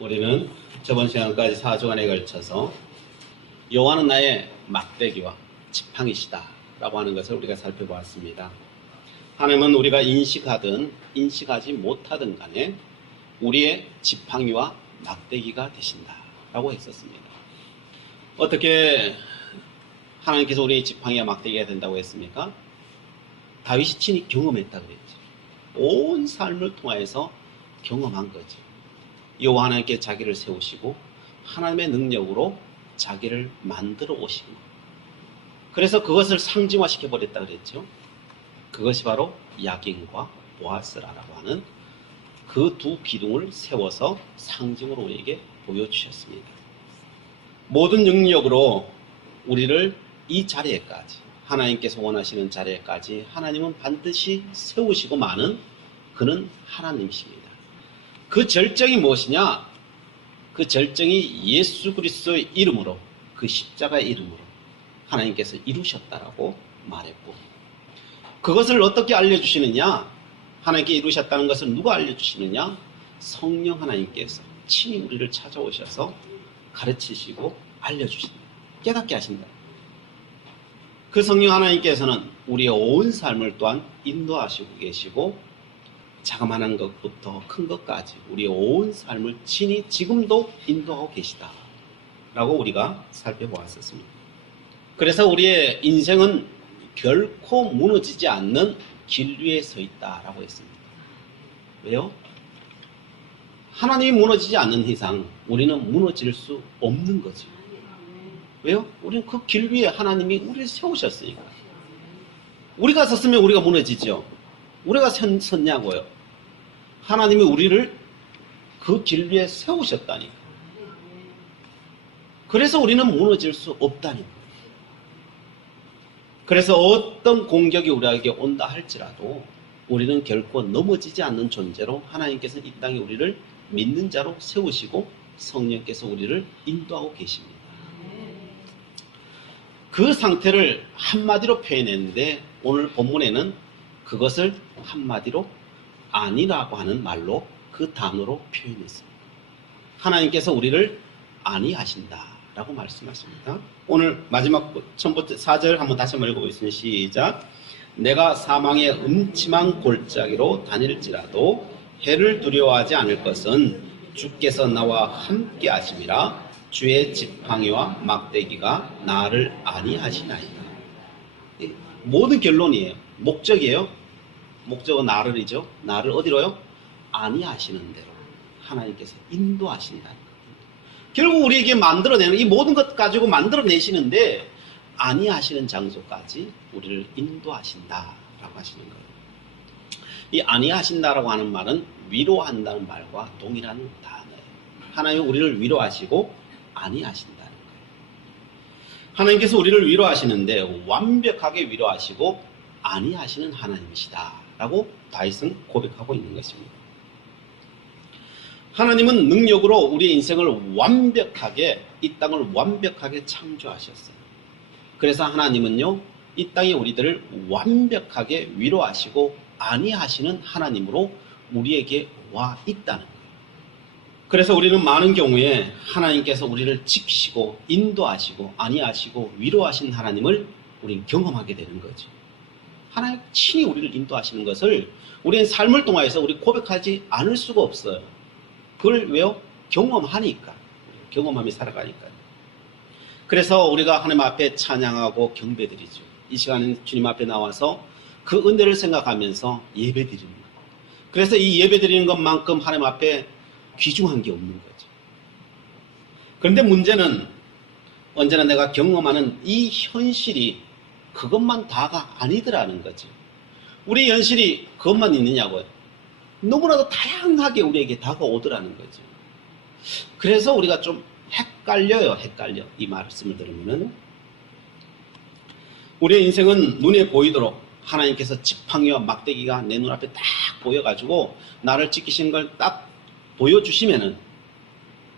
우리는 저번 시간까지 4주간에 걸쳐서 여호와는 나의 막대기와 지팡이시다 라고 하는 것을 우리가 살펴보았습니다. 하나님은 우리가 인식하든 인식하지 못하든 간에 우리의 지팡이와 막대기가 되신다 라고 했었습니다. 어떻게 하나님께서 우리의 지팡이와 막대기가 된다고 했습니까? 다윗이 친히 경험했다 그랬죠. 온 삶을 통해서 경험한 거죠. 여호와 하나님께 자기를 세우시고 하나님의 능력으로 자기를 만들어 오시고, 그래서 그것을 상징화시켜 버렸다 그랬죠. 그것이 바로 야긴과 보아스라라고 하는 그 두 기둥을 세워서 상징으로 우리에게 보여주셨습니다. 모든 능력으로 우리를 이 자리에까지, 하나님께서 원하시는 자리에까지 하나님은 반드시 세우시고 마는 그는 하나님이십니다. 그 절정이 무엇이냐? 그 절정이 예수 그리스도의 이름으로, 그 십자가의 이름으로 하나님께서 이루셨다라고 말했고, 그것을 어떻게 알려주시느냐? 하나님께 이루셨다는 것을 누가 알려주시느냐? 성령 하나님께서 친히 우리를 찾아오셔서 가르치시고 알려주신다, 깨닫게 하신다. 그 성령 하나님께서는 우리의 온 삶을 또한 인도하시고 계시고, 자그마한 것부터 큰 것까지 우리의 온 삶을 친히 지금도 인도하고 계시다 라고 우리가 살펴보았었습니다. 그래서 우리의 인생은 결코 무너지지 않는 길 위에 서 있다라고 했습니다. 왜요? 하나님이 무너지지 않는 이상 우리는 무너질 수 없는 거죠. 왜요? 우리는 그 길 위에 하나님이 우리를 세우셨으니까. 우리가 섰으면 우리가 무너지죠. 우리가 섰냐고요. 하나님이 우리를 그 길 위에 세우셨다니까. 그래서 우리는 무너질 수 없다니까. 그래서 어떤 공격이 우리에게 온다 할지라도 우리는 결코 넘어지지 않는 존재로 하나님께서 이 땅에 우리를 믿는 자로 세우시고 성령께서 우리를 인도하고 계십니다. 그 상태를 한마디로 표현했는데 오늘 본문에는 그것을 한마디로 아니라고 하는 말로, 그 단어로 표현했습니다. 하나님께서 우리를 아니하신다라고 말씀하십니다. 오늘 마지막 처음부터 4절 한번 다시 한번 읽어보겠습니다. 시작. 내가 사망의 음침한 골짜기로 다닐지라도 해를 두려워하지 않을 것은 주께서 나와 함께 하심이라. 주의 지팡이와 막대기가 나를 아니하시나이다. 모든 결론이에요. 목적이에요. 목적은 나를이죠. 나를 어디로요? 아니하시는 대로 하나님께서 인도하신다. 결국 우리에게 만들어내는 이 모든 것 가지고 만들어내시는데 아니하시는 장소까지 우리를 인도하신다라고 하시는 거예요. 이 아니하신다라고 하는 말은 위로한다는 말과 동일한 단어예요. 하나님은 우리를 위로하시고 아니하신다는 거예요. 하나님께서 우리를 위로하시는데 완벽하게 위로하시고 아니하시는 하나님이시다 라고 다윗은 고백하고 있는 것입니다. 하나님은 능력으로 우리의 인생을 완벽하게, 이 땅을 완벽하게 창조하셨어요. 그래서 하나님은요, 이 땅에 우리들을 완벽하게 위로하시고 아니하시는 하나님으로 우리에게 와 있다는 거예요. 그래서 우리는 많은 경우에 하나님께서 우리를 지키시고 인도하시고 아니하시고 위로하신 하나님을 우리는 경험하게 되는 거죠. 하나님 친히 우리를 인도하시는 것을 우리는 삶을 통해서 우리 고백하지 않을 수가 없어요. 그걸 왜요? 경험하니까. 경험하며 살아가니까요. 그래서 우리가 하나님 앞에 찬양하고 경배드리죠. 이 시간에 주님 앞에 나와서 그 은혜를 생각하면서 예배드립니다. 그래서 이 예배드리는 것만큼 하나님 앞에 귀중한 게 없는 거죠. 그런데 문제는 언제나 내가 경험하는 이 현실이 그것만 다가 아니더라는 거죠. 우리 현실이 그것만 있느냐고요. 너무나도 다양하게 우리에게 다가오더라는 거죠. 그래서 우리가 좀 헷갈려. 이 말씀을 들으면은 우리의 인생은 눈에 보이도록 하나님께서 지팡이와 막대기가 내 눈앞에 딱 보여가지고 나를 지키시는 걸 딱 보여주시면은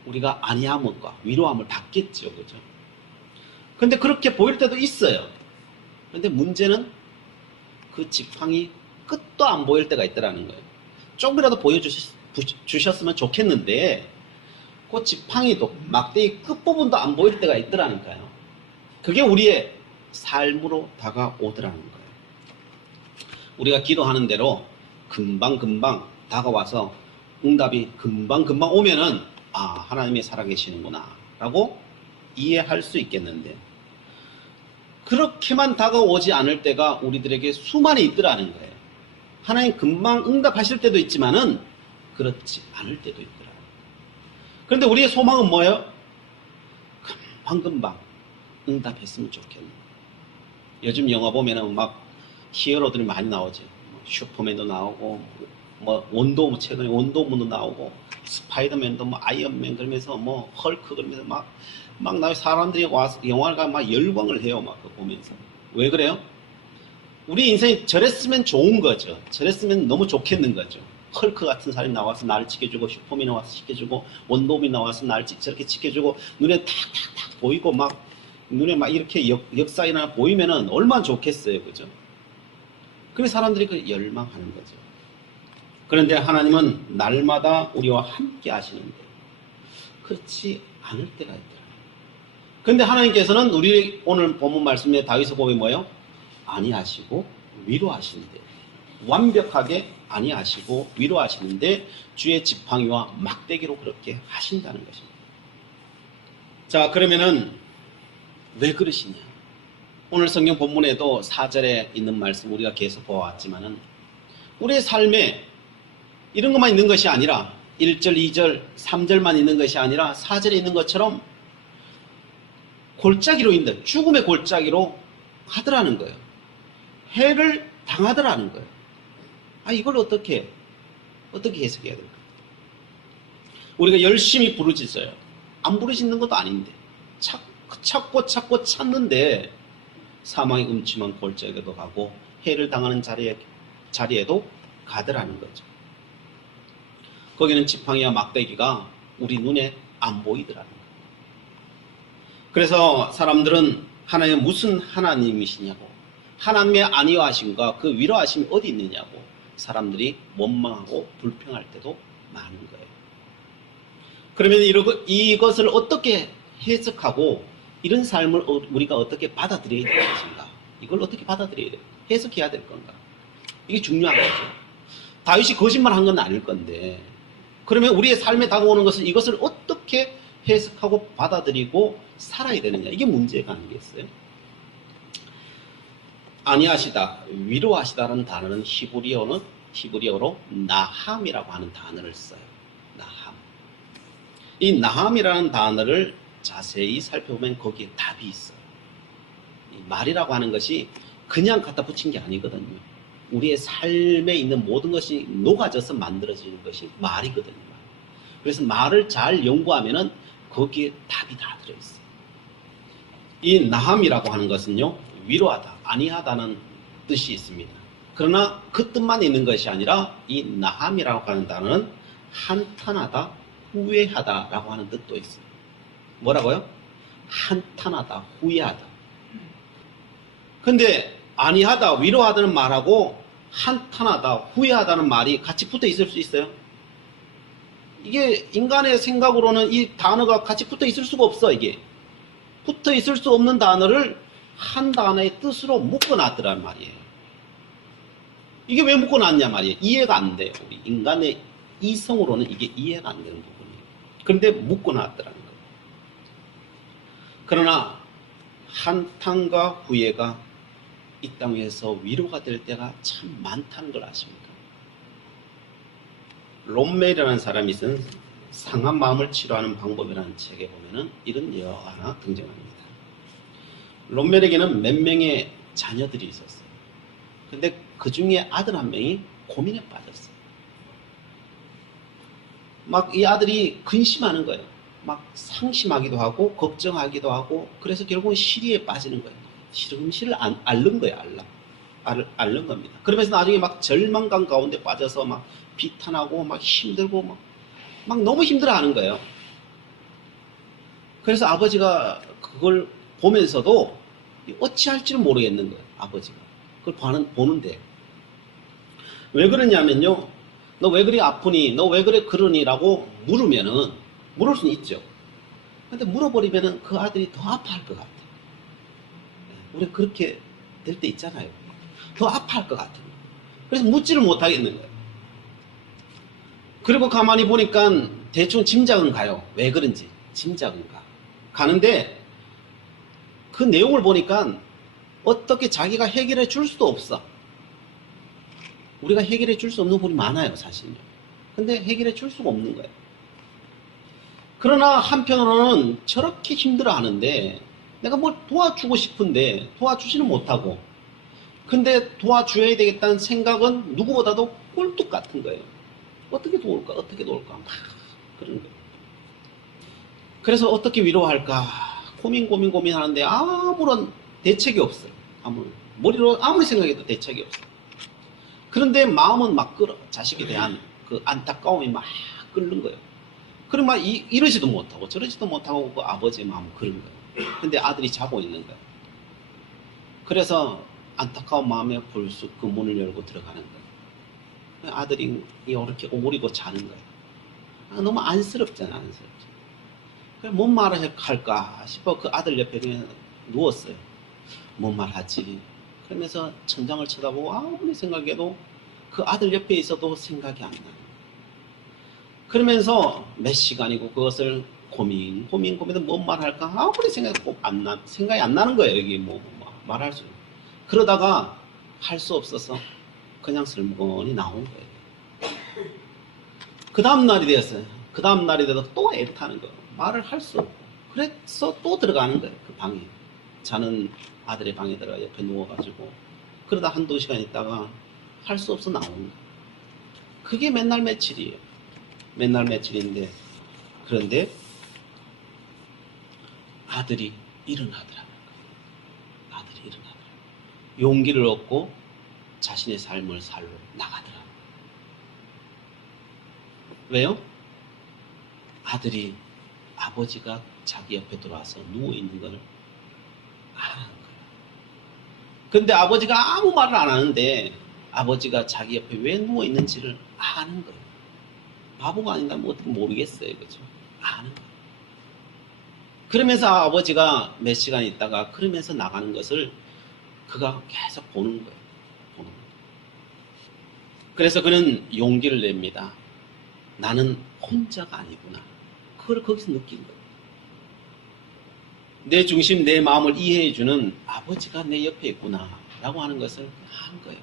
우리가 아니함과 위로함을 받겠죠. 그죠? 근데 그렇게 보일 때도 있어요. 그런데 문제는 그 지팡이 끝도 안 보일 때가 있더라는 거예요. 조금이라도 보여주셨으면 좋겠는데 그 지팡이도 막대기 끝부분도 안 보일 때가 있더라니까요. 그게 우리의 삶으로 다가오더라는 거예요. 우리가 기도하는 대로 금방금방 다가와서 응답이 금방금방 오면은 아, 하나님이 살아계시는구나 라고 이해할 수 있겠는데, 그렇게만 다가오지 않을 때가 우리들에게 수많이 있더라는 거예요. 하나님 금방 응답하실 때도 있지만은 그렇지 않을 때도 있더라. 그런데 우리의 소망은 뭐예요? 금방금방 응답했으면 좋겠네. 요즘 영화 보면은 막 히어로들이 많이 나오죠. 슈퍼맨도 나오고, 뭐 원더우먼, 최근에 원더우먼도 나오고, 스파이더맨도 뭐 아이언맨 그러면서 뭐 헐크 그러면서 막 나와. 사람들이 와서 영화가 막 열광을 해요. 막 그거 보면서. 왜 그래요? 우리 인생이 저랬으면 좋은 거죠. 저랬으면 너무 좋겠는 거죠. 헐크 같은 사람이 나와서 나를 지켜주고, 슈퍼맨이 나와서 지켜주고, 원더우먼이 나와서 나를 저렇게 지켜주고, 눈에 탁탁탁 보이고, 막 눈에 막 이렇게 역사이나 보이면은 얼마나 좋겠어요. 그죠? 그래서 사람들이 그 열망하는 거죠. 그런데 하나님은 날마다 우리와 함께 하시는데 그렇지 않을 때가 있더라. 그런데 하나님께서는 우리 오늘 본문 말씀에 다윗의 고백이 뭐예요? 아니하시고 위로하시는데, 완벽하게 아니하시고 위로하시는데 주의 지팡이와 막대기로 그렇게 하신다는 것입니다. 자, 그러면은 왜 그러시냐? 오늘 성경 본문에도 4절에 있는 말씀 우리가 계속 보아왔지만은, 우리의 삶에 이런 것만 있는 것이 아니라 1절, 2절, 3절만 있는 것이 아니라 4절에 있는 것처럼 골짜기로 인된 죽음의 골짜기로 하더라는 거예요. 해를 당하더라는 거예요. 아, 이걸 어떻게 해석해야 될까? 우리가 열심히 부르짖어요. 안 부르짖는 것도 아닌데 찾고 찾는데 사망의 음침한 골짜기도 가고 해를 당하는 자리에도 가더라는 거죠. 거기는 지팡이와 막대기가 우리 눈에 안 보이더라는 거예요. 그래서 사람들은 하나님은 무슨 하나님이시냐고, 하나님의 안위하심과 그 위로하심이 어디 있느냐고 사람들이 원망하고 불평할 때도 많은 거예요. 그러면 이것을 어떻게 해석하고 이런 삶을 우리가 어떻게 받아들여야 될 것인가? 이걸 어떻게 받아들여야 될, 해석해야 될 건가? 이게 중요한 거죠. 다윗이 거짓말한 건 아닐 건데, 그러면 우리의 삶에 다가오는 것은 이것을 어떻게 해석하고 받아들이고 살아야 되느냐? 이게 문제가 아니겠어요? 아니하시다, 위로하시다는 단어는 히브리어로 나함이라고 하는 단어를 써요. 나함. 이 나함이라는 단어를 자세히 살펴보면 거기에 답이 있어요. 이 말이라고 하는 것이 그냥 갖다 붙인 게 아니거든요. 우리의 삶에 있는 모든 것이 녹아져서 만들어지는 것이 말이거든요. 그래서 말을 잘 연구하면은 거기에 답이 다 들어있어요. 이 나함이라고 하는 것은요, 위로하다, 안위하다는 뜻이 있습니다. 그러나 그 뜻만 있는 것이 아니라 이 나함이라고 하는 단어는 한탄하다, 후회하다라고 하는 뜻도 있어요. 뭐라고요? 한탄하다, 후회하다. 근데 안위하다, 위로하다는 말하고 한탄하다, 후회하다는 말이 같이 붙어 있을 수 있어요? 이게 인간의 생각으로는 이 단어가 같이 붙어 있을 수가 없어. 이게 붙어 있을 수 없는 단어를 한 단어의 뜻으로 묶어놨더란 말이에요. 이게 왜 묶어놨냐 말이에요. 이해가 안 돼요. 우리 인간의 이성으로는 이게 이해가 안 되는 부분이에요. 그런데 묶어놨더라는 거예요. 그러나 한탄과 후회가 이 땅에서 위로가 될 때가 참 많다는 걸 아십니까? 롬멜이라는 사람이 쓴 상한 마음을 치료하는 방법이라는 책에 보면은 이런 예화가 하나 등장합니다. 롬멜에게는 몇 명의 자녀들이 있었어요. 근데 그 중에 아들 한 명이 고민에 빠졌어요. 막 이 아들이 근심하는 거예요. 막 상심하기도 하고 걱정하기도 하고, 그래서 결국은 시리에 빠지는 거예요. 시름시를 앓는 거예요. 앓는 겁니다. 그러면서 나중에 막 절망감 가운데 빠져서 막 비탄하고 막 힘들고 막 너무 힘들어하는 거예요. 그래서 아버지가 그걸 보면서도 어찌할지를 모르겠는 거예요. 아버지가 그걸 보는데 왜 그러냐면요, 너 왜 그리 아프니? 너 왜 그래 그러니? 라고 물으면은 물을 수는 있죠. 근데 물어버리면은 그 아들이 더 아파할 것 같아요. 우리 그렇게 될 때 있잖아요. 더 아파할 것 같아요. 그래서 묻지를 못하겠는 거예요. 그리고 가만히 보니까 대충 짐작은 가요. 왜 그런지 짐작은 가. 가는데 그 내용을 보니까 어떻게 자기가 해결해 줄 수도 없어. 우리가 해결해 줄 수 없는 분이 많아요, 사실은요. 근데 해결해 줄 수가 없는 거예요. 그러나 한편으로는 저렇게 힘들어 하는데 내가 뭘 도와주고 싶은데 도와주지는 못하고, 근데 도와줘야 되겠다는 생각은 누구보다도 꿀뚝 같은 거예요. 어떻게 도울까? 어떻게 도울까? 막 그런 거예요. 그래서 어떻게 위로할까? 고민하는데 아무런 대책이 없어요. 머리로 아무리 생각해도 대책이 없어요. 그런데 마음은 막 끓어. 자식에 대한 그 안타까움이 막 끓는 거예요. 그럼 막 이러지도 못하고 저러지도 못하고 그 아버지의 마음은 그런 거예요. 근데 아들이 자고 있는 거예요. 그래서 안타까운 마음에 불쑥 그 문을 열고 들어가는 거예요. 아들이 이렇게 오그리고 자는 거예요. 너무 안쓰럽잖아, 안쓰럽죠. 그래, 뭔 말을 할까 싶어 그 아들 옆에 그냥 누웠어요. 뭔 말 하지? 그러면서 천장을 쳐다보고 아무리 생각해도 그 아들 옆에 있어도 생각이 안 나요. 그러면서 몇 시간이고 그것을 고민해도 뭔 말할까 아무리 생각해도 생각이 안 나는 거예요. 여기 뭐 말할 수. 그러다가 할 수 없어서 그냥 슬그머니 나온 거예요. 그 다음 날이 되었어요. 그 다음 날이 돼도 또 애를 타는 거예요. 말을 할 수 없고. 그래서 또 들어가는 거예요. 그 방에. 자는 아들의 방에 들어가 옆에 누워가지고. 그러다 한두 시간 있다가 할 수 없어 나오는 거예요. 그게 맨날 며칠이에요. 맨날 며칠인데, 그런데 아들이 일어나더라고요. 아들이 일어나더라고요. 용기를 얻고 자신의 삶을 살러 나가더라고요. 왜요? 아들이 아버지가 자기 옆에 들어와서 누워있는 걸 아는 거예요. 근데 아버지가 아무 말을 안 하는데 아버지가 자기 옆에 왜 누워있는지를 아는 거예요. 바보가 아닌다면 어떻게 모르겠어요. 그죠? 아는 거예요. 그러면서 아버지가 몇 시간 있다가 그러면서 나가는 것을 그가 계속 보는 거예요. 보는 거예요. 그래서 그는 용기를 냅니다. 나는 혼자가 아니구나. 그걸 거기서 느낀 거예요. 내 중심, 내 마음을 이해해주는 아버지가 내 옆에 있구나 라고 하는 것을 한 거예요.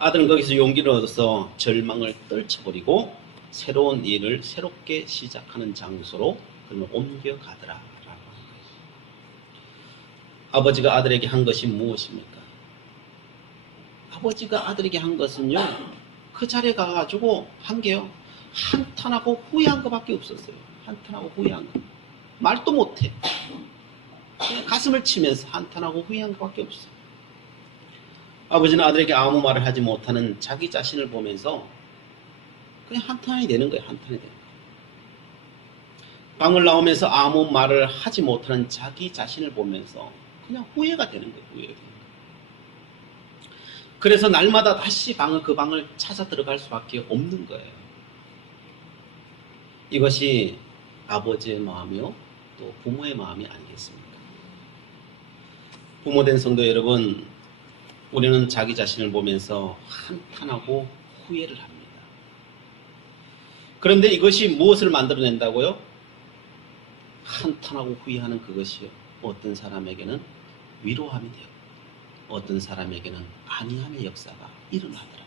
아들은 거기서 용기를 얻어서 절망을 떨쳐버리고 새로운 일을 새롭게 시작하는 장소로 그는 옮겨가더라 라고 하는 거예요. 아버지가 아들에게 한 것이 무엇입니까? 아버지가 아들에게 한 것은요, 그 자리에 가가지고 한 게요, 한탄하고 후회한 것밖에 없었어요. 한탄하고 후회한 것. 말도 못해. 그냥 가슴을 치면서 한탄하고 후회한 것밖에 없어요. 아버지는 아들에게 아무 말을 하지 못하는 자기 자신을 보면서 그냥 한탄이 되는 거예요. 한탄이 되는 거예요. 방을 나오면서 아무 말을 하지 못하는 자기 자신을 보면서 그냥 후회가 되는 거예요. 후회가 되는 거예요. 그래서 날마다 다시 그 방을 찾아 들어갈 수밖에 없는 거예요. 이것이 아버지의 마음이요, 또 부모의 마음이 아니겠습니까? 부모된 성도 여러분, 우리는 자기 자신을 보면서 한탄하고 후회를 합니다. 그런데 이것이 무엇을 만들어낸다고요? 한탄하고 후회하는 그것이 어떤 사람에게는 위로함이 되고 어떤 사람에게는 안위함의 역사가 일어나더라.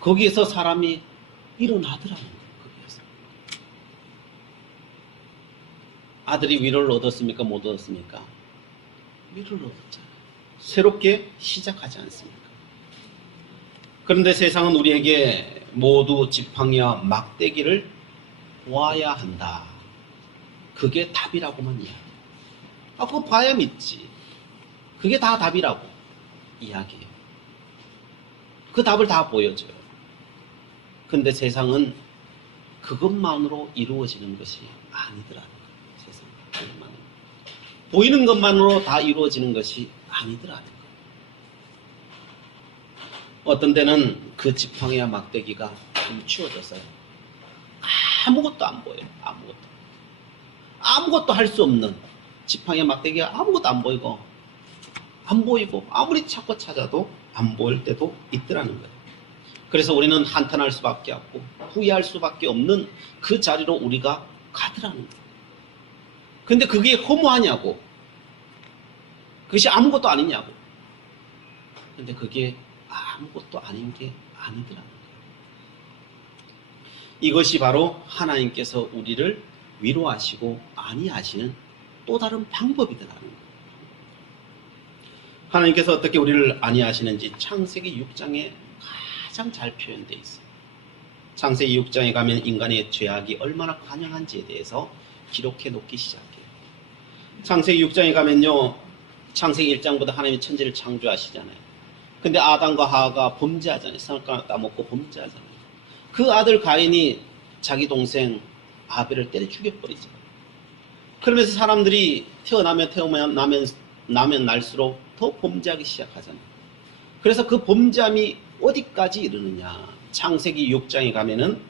거기에서 사람이 일어나더라는 거예요. 거기에서. 아들이 위로를 얻었습니까? 못 얻었습니까? 위로를 얻었잖아요. 새롭게 시작하지 않습니까? 그런데 세상은 우리에게 모두 지팡이와 막대기를 보아야 한다. 그게 답이라고만 이야기해요. 그거 봐야 믿지. 그게 다 답이라고 이야기해요. 그 답을 다 보여줘요. 근데 세상은 그것만으로 이루어지는 것이 아니더라는 거예요. 세상은. 보이는 것만으로 다 이루어지는 것이 아니더라는 거예요. 어떤 때는 그 지팡이와 막대기가 감추어져서 아무것도 안 보여요. 아무것도 할 수 없는 지팡이의 막대기가 아무것도 안 보이고 아무리 찾고 찾아도 안 보일 때도 있더라는 거예요. 그래서 우리는 한탄할 수밖에 없고 후회할 수밖에 없는 그 자리로 우리가 가더라는 거예요. 근데 그게 허무하냐고, 그것이 아무것도 아니냐고. 근데 그게 아무것도 아닌 게 아니더라는 거예요. 이것이 바로 하나님께서 우리를 위로하시고 안위하시는 또 다른 방법이더라는 거예요. 하나님께서 어떻게 우리를 안위하시는지 창세기 6장에 가장 잘 표현되어 있어요. 창세기 6장에 가면 인간의 죄악이 얼마나 관영한지에 대해서 기록해 놓기 시작해요. 창세기 6장에 가면요, 창세기 1장보다 하나님이 천지를 창조하시잖아요. 근데 아담과 하와가 범죄하잖아요. 선악과를 따먹고 범죄하잖아요. 그 아들 가인이 자기 동생 아벨을 때려 죽여버리죠. 그러면서 사람들이 나면 날수록 더 범죄하기 시작하잖아요. 그래서 그 범죄함이 어디까지 이르느냐. 창세기 6장에 가면은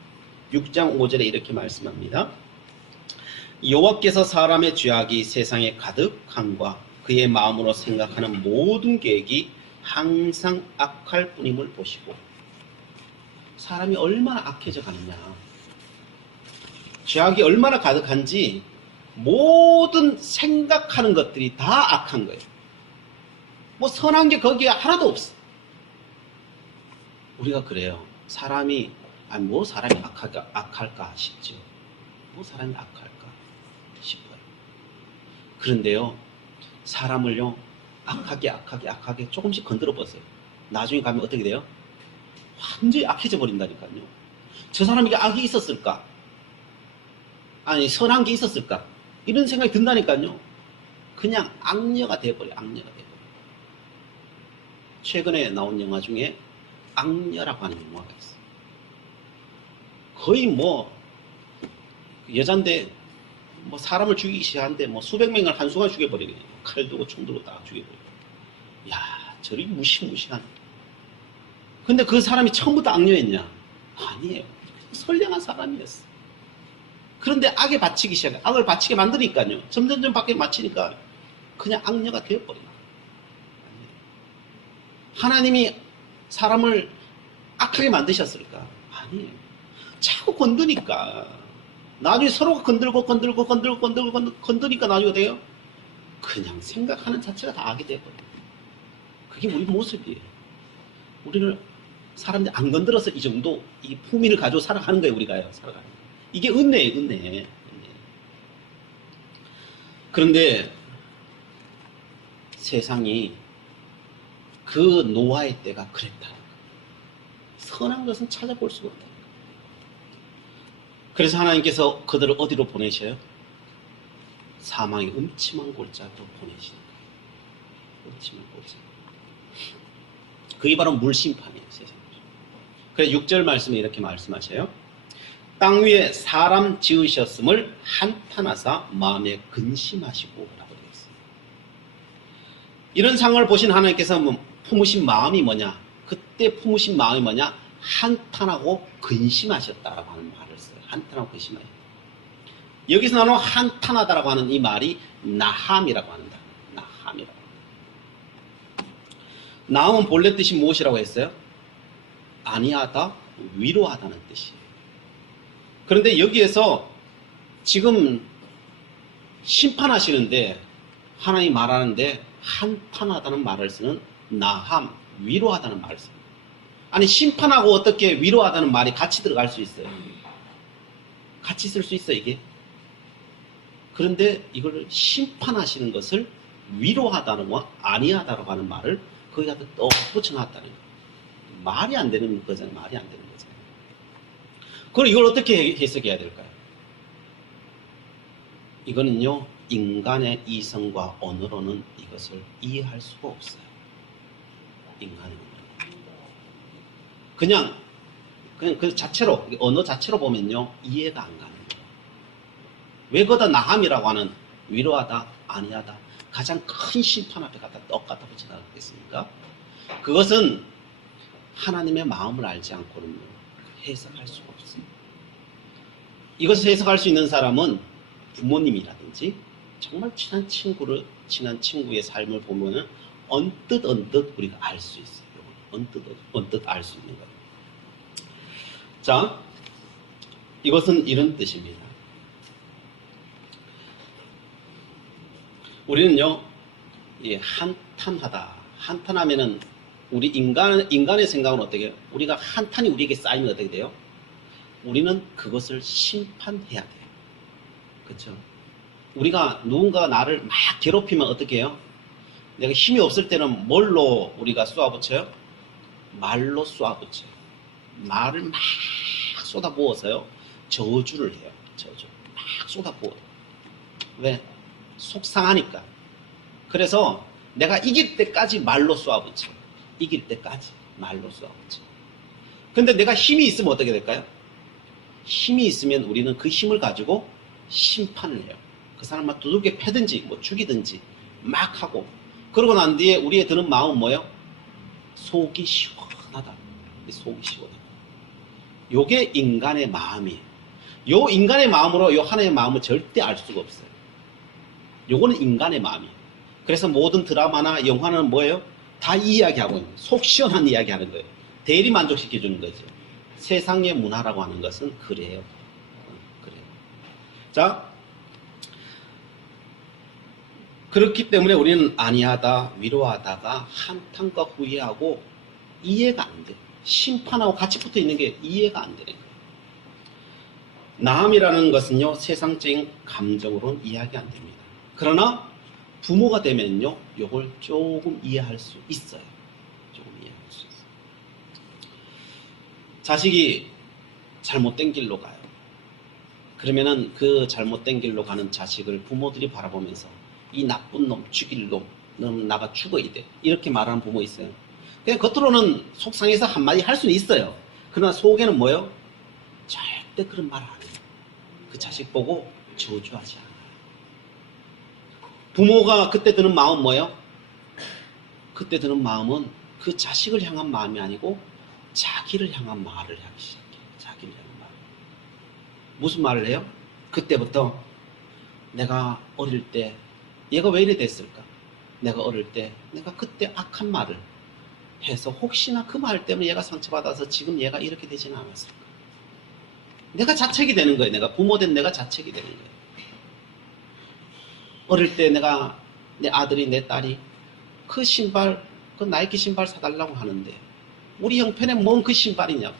6장 5절에 이렇게 말씀합니다. 여호와께서 사람의 죄악이 세상에 가득함과 그의 마음으로 생각하는 모든 계획이 항상 악할 뿐임을 보시고. 사람이 얼마나 악해져 가느냐, 죄악이 얼마나 가득한지 모든 생각하는 것들이 다 악한 거예요. 뭐 선한 게 거기에 하나도 없어. 우리가 그래요. 사람이 뭐 사람이 악할까 싶죠. 뭐 사람이 악할까 싶어요. 그런데요, 사람을요 악하게 조금씩 건드려 보세요. 나중에 가면 어떻게 돼요? 완전히 악해져 버린다니까요. 저 사람에게 악이 있었을까? 아니, 선한 게 있었을까? 이런 생각이 든다니까요. 그냥 악녀가 돼버려. 최근에 나온 영화 중에 악녀라고 하는 영화가 있어요. 거의 뭐 여잔데 뭐 사람을 죽이기 시작하는데 뭐 수백 명을 한순간 죽여버리거든요. 칼 들고 총 들고 딱 죽여버리고. 야, 저리 무시무시한. 근데 그 사람이 처음부터 악녀였냐? 아니에요. 선량한 사람이었어. 그런데 악에 바치기 시작해. 악을 바치게 만드니까요. 점점점 밖에 맞히니까 그냥 악녀가 되어버려요. 하나님이 사람을 악하게 만드셨을까? 아니에요. 자꾸 건드니까. 나중에 서로가 건드니까 나중에 돼요? 그냥 생각하는 자체가 다 악이 되어버려요. 그게 우리 모습이에요. 우리는 사람들이 안 건드려서 이 정도 이 품위를 가지고 살아가는 거예요. 우리가요. 살아가는 거예요. 이게 은혜예요. 은혜. 그런데 세상이 그 노아의 때가 그랬다. 선한 것은 찾아볼 수가 없다. 그래서 하나님께서 그들을 어디로 보내셔요? 사망의 음침한 골짜기로 보내시는 거예요. 음침한 골짜기. 그게 바로 물심판이에요. 세상에. 그래서 6절 말씀에 이렇게 말씀하셔요. 땅 위에 사람 지으셨음을 한탄하사 마음에 근심하시고 라고 되어 있습니다. 이런 상황을 보신 하나님께서 품으신 마음이 뭐냐? 그때 품으신 마음이 뭐냐? 한탄하고 근심하셨다라고 하는 말을 써요. 한탄하고 근심하셨다. 여기서 나오는 한탄하다라고 하는 이 말이 나함이라고 한다. 나함이라고. 나함은 본래 뜻이 무엇이라고 했어요? 안위하다, 위로하다는 뜻이에요. 그런데 여기에서 지금 심판하시는데 하나님이 말하는데 한탄하다는 말을 쓰는 나함, 위로하다는 말을 씁니다. 아니, 심판하고 어떻게 위로하다는 말이 같이 들어갈 수 있어요? 같이 쓸 수 있어, 이게? 그런데 이걸 심판하시는 것을 위로하다는 거, 안위하다라고 하는 말을 거기다 또 붙여놨다는 거예요. 말이 안 되는 거잖아요. 말이 안 되는 거잖아요. 그럼 이걸 어떻게 해석해야 될까요? 이거는요, 인간의 이성과 언어로는 이것을 이해할 수가 없어요. 인간의 언어로. 그냥 그 자체로, 언어 자체로 보면요, 이해가 안 가는 거예요. 왜 거다 나함이라고 하는 위로하다, 안위하다, 가장 큰 심판 앞에 갖다 떡 갖다 붙여놨겠습니까? 그것은 하나님의 마음을 알지 않고는 해석할 수가 없습니다. 이것을 해석할 수 있는 사람은 부모님이라든지 정말 친한 친구의 삶을 보면은 언뜻 우리가 알 수 있어요. 언뜻 알 수 있는 거예요. 자, 이것은 이런 뜻입니다. 우리는요, 한탄하다. 한탄하면은 우리 인간의 생각은 어떻게 해요? 우리가 한탄이 우리에게 쌓이면 어떻게 돼요? 우리는 그것을 심판해야 돼요. 그렇죠? 우리가 누군가 나를 막 괴롭히면 어떻게 해요? 내가 힘이 없을 때는 뭘로 우리가 쏘아붙여요? 말로 쏘아붙여요. 말을 막 쏟아부어서요. 저주를 해요. 저주. 막 쏟아부어요. 왜? 속상하니까. 그래서 내가 이길 때까지 말로 쏘아붙여. 이길 때까지 말로 쏘아붙여. 근데 내가 힘이 있으면 어떻게 될까요? 힘이 있으면 우리는 그 힘을 가지고 심판을 해요. 그 사람을 두들겨 패든지 뭐 죽이든지 막 하고, 그러고 난 뒤에 우리의 드는 마음은 뭐예요? 속이 시원하다. 속이 시원하다. 요게 인간의 마음이에요. 요 인간의 마음으로 요 하나님의 마음을 절대 알 수가 없어요. 요거는 인간의 마음이에요. 그래서 모든 드라마나 영화는 뭐예요? 다 이 이야기하고 있는 거예요. 속 시원한 이야기 하는 거예요. 대리 만족시켜주는 거죠. 세상의 문화라고 하는 것은 그래요. 그래요. 자, 그렇기 때문에 우리는 안위하다, 위로하다가 한탄과 후회하고 이해가 안 돼요. 심판하고 같이 붙어 있는 게 이해가 안 되는 거예요. 나음이라는 것은요, 세상적인 감정으로는 이해하기 안 됩니다. 그러나 부모가 되면요, 요걸 조금 이해할 수 있어요. 조금 이해할 수 있어요. 자식이 잘못된 길로 가요. 그러면은 그 잘못된 길로 가는 자식을 부모들이 바라보면서 이 나쁜 놈, 죽일 놈, 너는 나가 죽어야 돼. 이렇게 말하는 부모 있어요. 그냥 겉으로는 속상해서 한마디 할 수는 있어요. 그러나 속에는 뭐예요? 절대 그런 말 안 해요. 그 자식 보고 저주하지 않아요. 부모가 그때 드는 마음은 뭐예요? 그때 드는 마음은 그 자식을 향한 마음이 아니고 자기를 향한 말을 하기 시작해요. 자기를 향한 말. 무슨 말을 해요? 그때부터 내가 어릴 때 얘가 왜 이래 됐을까? 내가 어릴 때 내가 그때 악한 말을 해서 혹시나 그 말 때문에 얘가 상처받아서 지금 얘가 이렇게 되지는 않았을까? 내가 자책이 되는 거예요. 내가 부모된 내가 자책이 되는 거예요. 어릴 때 내가 내 아들이 내 딸이 그 신발, 그 나이키 신발 사달라고 하는데 우리 형편에 뭔 그 신발이냐고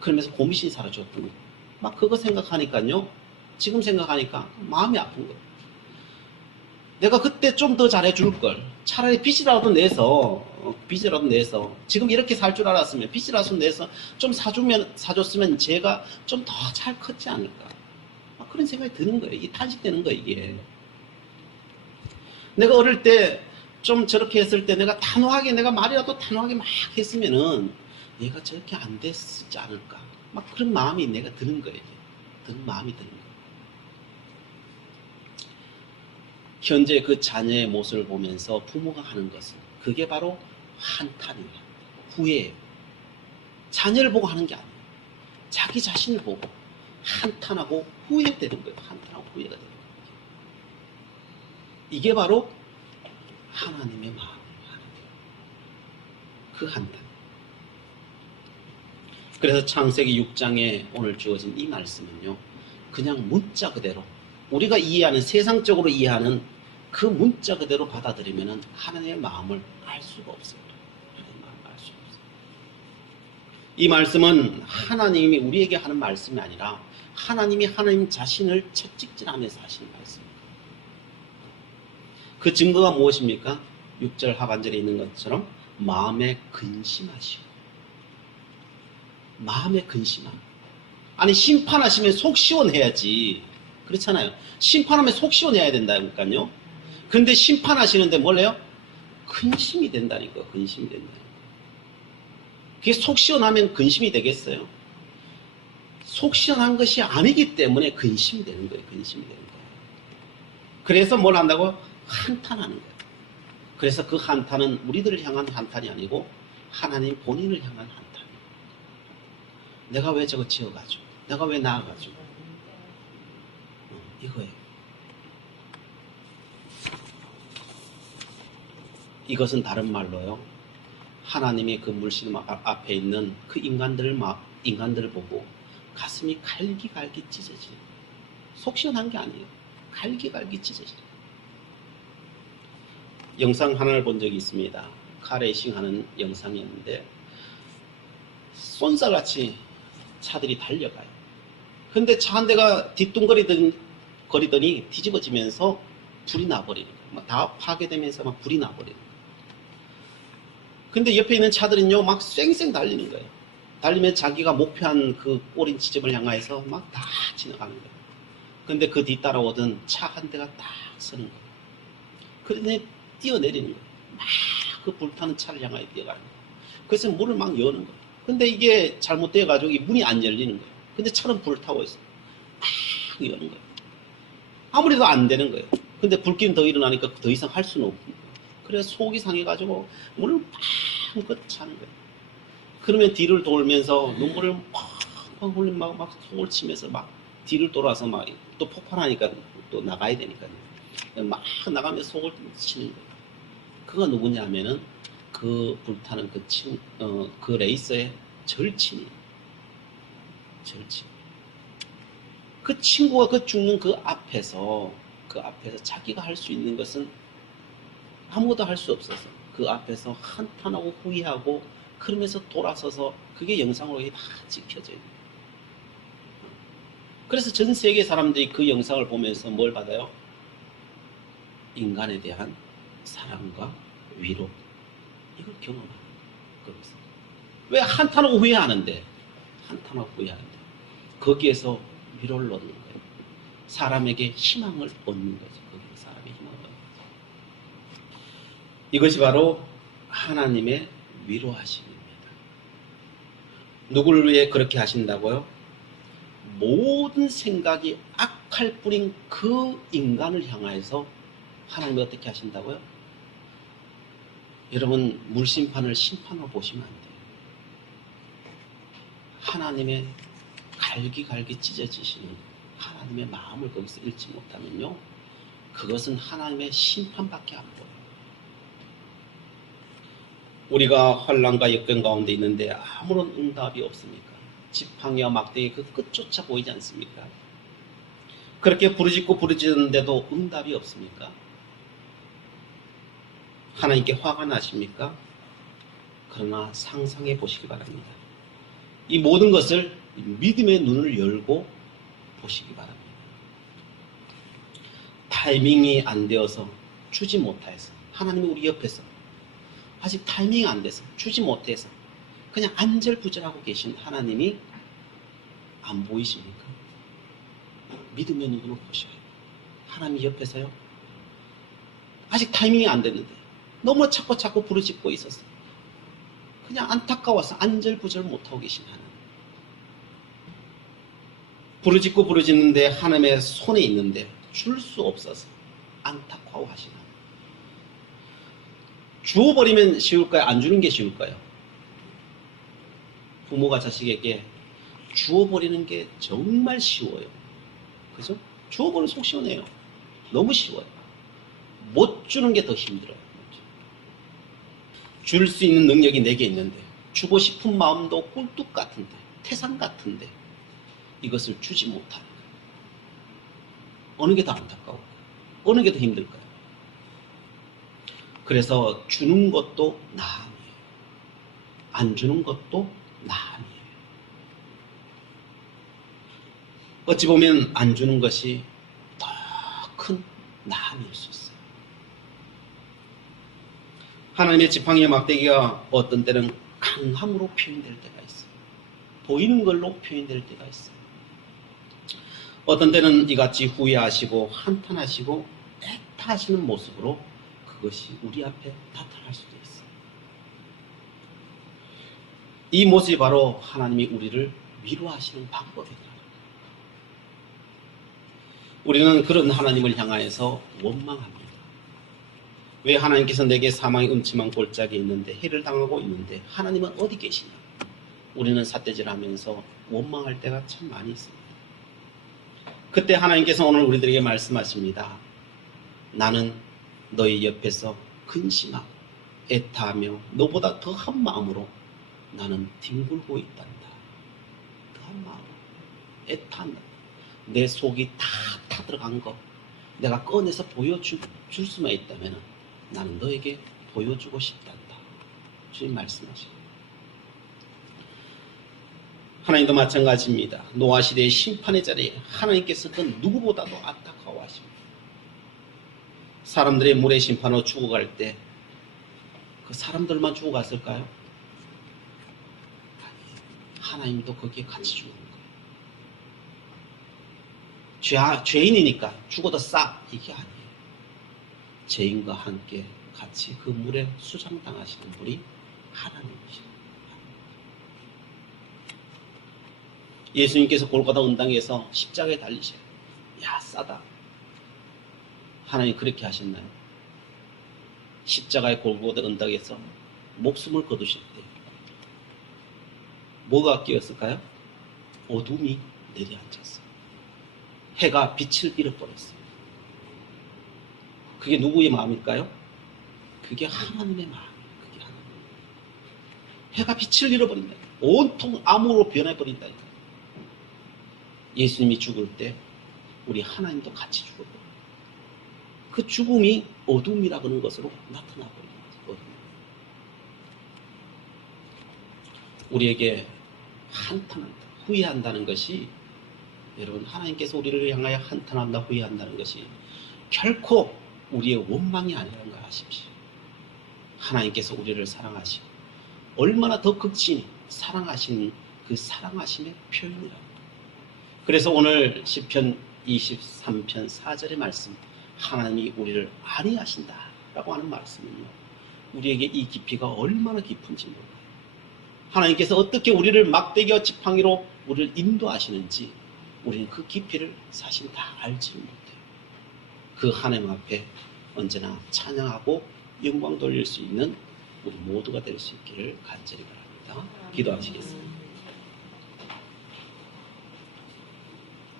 그러면서 고민이 사라졌던 거예요. 막 그거 생각하니까요, 지금 생각하니까 마음이 아픈 거예요. 내가 그때 좀 더 잘해줄 걸. 차라리 빚이라도 내서 지금 이렇게 살 줄 알았으면 빚이라도 내서 좀 사줬으면 제가 좀 더 잘 컸지 않을까. 막 그런 생각이 드는 거예요. 이게 탄식되는 거예요, 이게. 내가 어릴 때 좀 저렇게 했을 때 내가 말이라도 단호하게 막 했으면은 얘가 저렇게 안 됐지 않을까. 막 그런 마음이 내가 드는 거예요. 드는 마음이 드는 거예요. 현재 그 자녀의 모습을 보면서 부모가 하는 것은 그게 바로 한탄이에요. 후회예요. 자녀를 보고 하는 게 아니에요. 자기 자신을 보고 한탄하고 후회되는 거예요. 한탄하고 후회가 되는 거예요. 이게 바로 하나님의 마음이에요. 그 한탄. 그래서 창세기 6장에 오늘 주어진 이 말씀은요, 그냥 문자 그대로 우리가 이해하는, 세상적으로 이해하는 그 문자 그대로 받아들이면 하나님의 마음을 알 수가 없어요. 하나님의 마음을 알 수가 없어요. 이 말씀은 하나님이 우리에게 하는 말씀이 아니라 하나님이 하나님 자신을 채찍질하면서 하시는 말씀입니다. 그 증거가 무엇입니까? 6절 하반절에 있는 것처럼 마음에 근심하시오. 마음에 근심함. 아니, 심판하시면 속 시원해야지. 그렇잖아요. 심판하면 속 시원해야 된다니까요. 그런데 심판하시는데 뭘래요? 근심이 된다니까. 근심이 된다니까. 그게 속 시원하면 근심이 되겠어요? 속 시원한 것이 아니기 때문에 근심이 되는 거예요. 근심이 되는 거예요. 그래서 뭘 한다고? 한탄하는 거예요. 그래서 그 한탄은 우리들을 향한 한탄이 아니고 하나님 본인을 향한 한탄. 내가 왜 저거 지어가지고, 내가 왜 낳아가지고, 이거예요. 이것은 다른 말로요. 하나님의 그 물씬 앞에 있는 그 인간들을 보고 가슴이 갈기갈기 찢어지. 속 시원한 게 아니에요. 갈기갈기 찢어지. 영상 하나를 본 적이 있습니다. 카레이싱 하는 영상이었는데 쏜살같이 차들이 달려가요. 근데 차 한 대가 뒤뚱거리더니 뒤집어지면서 불이 나버리는 거예요. 다 파괴되면서 막 불이 나버리는 거예요. 근데 옆에 있는 차들은요, 막 쌩쌩 달리는 거예요. 달리면 자기가 목표한 그 꼬린 지점을 향해서 막 다 지나가는 거예요. 근데 그 뒤따라오던 차 한 대가 딱 서는 거예요. 그러더니 뛰어내리는 거예요. 막 그 불타는 차를 향하여 뛰어가는 거예요. 그래서 문을 막 여는 거예요. 근데 이게 잘못되어가지고 이 문이 안 열리는 거예요. 근데 차는 불을 타고 있어요. 막 여는 거예요. 아무래도 안 되는 거예요. 근데 불길은 더 일어나니까 더 이상 할 수는 없는 거예요. 그래서 속이 상해가지고 문을 팡긋 차는 거예요. 그러면 뒤를 돌면서 눈물을 팡팡 흘리면 막 속을 치면서 막 뒤를 돌아서 막 또 폭발하니까 또 나가야 되니까요. 막 나가면서 속을 치는 거예요. 그가 누구냐 하면은 그 불타는 그 레이서의 절친이에요. 절친. 그 친구가 그 죽는 그 앞에서 자기가 할 수 있는 것은 아무것도 할 수 없어서 그 앞에서 한탄하고 후회하고 그러면서 돌아서서 그게 영상으로 다 찍혀져요. 그래서 전 세계 사람들이 그 영상을 보면서 뭘 받아요? 인간에 대한 사랑과 위로, 이걸 경험하는 거기서. 왜 한탄하고 후회하는데? 한탄하고 후회하는데 거기에서 위로를 얻는 거예요. 사람에게 희망을 얻는 거죠. 거기서 사람의 희망을 얻는 거죠. 이것이 바로 하나님의 위로하심입니다. 누구를 위해 그렇게 하신다고요? 모든 생각이 악할 뿐인 그 인간을 향하여서 하나님이 어떻게 하신다고요? 여러분, 물심판을 심판으로 보시면 안 돼요. 하나님의 갈기갈기 찢어지시는 하나님의 마음을 거기서 잃지 못하면요, 그것은 하나님의 심판밖에 안 보여요. 우리가 환난과 역경 가운데 있는데 아무런 응답이 없습니까? 지팡이와 막대기 그 끝조차 보이지 않습니까? 그렇게 부르짖고 부르짖는데도 응답이 없습니까? 하나님께 화가 나십니까? 그러나 상상해 보시기 바랍니다. 이 모든 것을 믿음의 눈을 열고 보시기 바랍니다. 타이밍이 안 되어서 주지 못해서, 하나님이 우리 옆에서 아직 타이밍이 안 돼서 주지 못해서 그냥 안절부절하고 계신 하나님이 안 보이십니까? 믿음의 눈으로 보셔요. 하나님이 옆에서요, 아직 타이밍이 안 됐는데 너무 자꾸 부르짖고 있었어요. 그냥 안타까워서 안절부절 못하고 계신 하나님. 부르짖고 부르짖는데 하나님의 손에 있는데 줄 수 없어서 안타까워하시는 하나님. 주어버리면 쉬울까요? 안 주는 게 쉬울까요? 부모가 자식에게 주어버리는 게 정말 쉬워요. 그죠? 주어버리면 속 시원해요. 너무 쉬워요. 못 주는 게 더 힘들어요. 줄 수 있는 능력이 내게 있는데, 주고 싶은 마음도 꿀뚝 같은데, 태산 같은데 이것을 주지 못하는 거예요. 어느 게 더 안타까울까요? 어느 게 더 힘들까요? 그래서 주는 것도 나음이에요. 안 주는 것도 나음이에요. 어찌 보면 안 주는 것이 더 큰 나음일 수 있어요. 하나님의 지팡이와 막대기가 어떤 때는 강함으로 표현될 때가 있어요. 보이는 걸로 표현될 때가 있어요. 어떤 때는 이같이 후회하시고 한탄하시고 애타하시는 모습으로 그것이 우리 앞에 나타날 수도 있어요. 이 모습이 바로 하나님이 우리를 위로하시는 방법이다. 우리는 그런 하나님을 향하여서 원망합니다. 왜 하나님께서 내게 사망의 음침한 골짜기에 있는데, 해를 당하고 있는데 하나님은 어디 계시냐? 우리는 삿대질하면서 원망할 때가 참 많이 있습니다. 그때 하나님께서 오늘 우리들에게 말씀하십니다. 나는 너희 옆에서 근심하고 애타하며 너보다 더한 마음으로 나는 뒹굴고 있단다. 더한 마음으로 애타한다. 내 속이 다 타들어간 거 내가 꺼내서 보여줄 수만 있다면 나는 너에게 보여주고 싶단다. 주님 말씀하시고, 하나님도 마찬가지입니다. 노아 시대의 심판의 자리에 하나님께서 그 누구보다도 안타까워하십니다. 사람들의 물의 심판으로 죽어갈 때 그 사람들만 죽어갔을까요? 하나님도 거기에 같이 죽은 거예요. 죄인이니까 죽어도 싸, 이게 아니에요. 죄인과 함께 같이 그 물에 수장당하시는 분이 하나님이시죠. 예수님께서 골고다 언당에서 십자가에 달리셔요. 야, 싸다. 하나님 그렇게 하셨나요? 십자가의 골고다 언덕에서 목숨을 거두실 때 뭐가 끼었을까요? 어둠이 내려앉았어요. 해가 빛을 잃어버렸어요. 그게 누구의 마음일까요? 그게 하나님의 마음이에요. 그게 하나님. 해가 빛을 잃어버린다. 온통 암으로 변해버린다. 예수님이 죽을 때 우리 하나님도 같이 죽어버려요. 그 죽음이 어둠이라고 하는 것으로 나타나버립니다. 우리에게 한탄한다, 후회한다는 것이, 여러분, 하나님께서 우리를 향하여 한탄한다, 후회한다는 것이 결코 우리의 원망이 아니라는 걸 아십시오. 하나님께서 우리를 사랑하시고 얼마나 더 극진히 사랑하시는 그 사랑하심의 표현이라고. 그래서 오늘 시편 23편 4절의 말씀, 하나님이 우리를 아니하신다 라고 하는 말씀은요, 우리에게 이 깊이가 얼마나 깊은지 몰라요. 하나님께서 어떻게 우리를 막대기와 지팡이로 우리를 인도하시는지 우리는 그 깊이를 사실 다 알지를 못해요. 그 하나님 앞에 언제나 찬양하고 영광 돌릴 수 있는 우리 모두가 될 수 있기를 간절히 바랍니다. 기도하시겠습니다.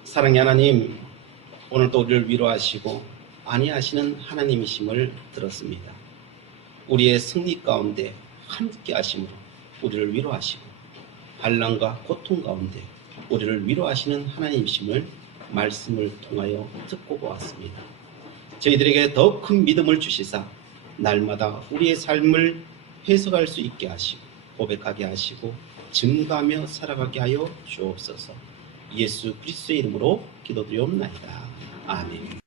사랑의 하나님, 오늘도 우리를 위로하시고 안위하시는 하나님이심을 들었습니다. 우리의 승리 가운데 함께 하심으로 우리를 위로하시고 반란과 고통 가운데 우리를 위로하시는 하나님이심을 말씀을 통하여 듣고 보았습니다. 저희들에게 더 큰 믿음을 주시사 날마다 우리의 삶을 해석할 수 있게 하시고 고백하게 하시고 증거하며 살아가게 하여 주옵소서. 예수 그리스도의 이름으로 기도드리옵나이다. 아멘.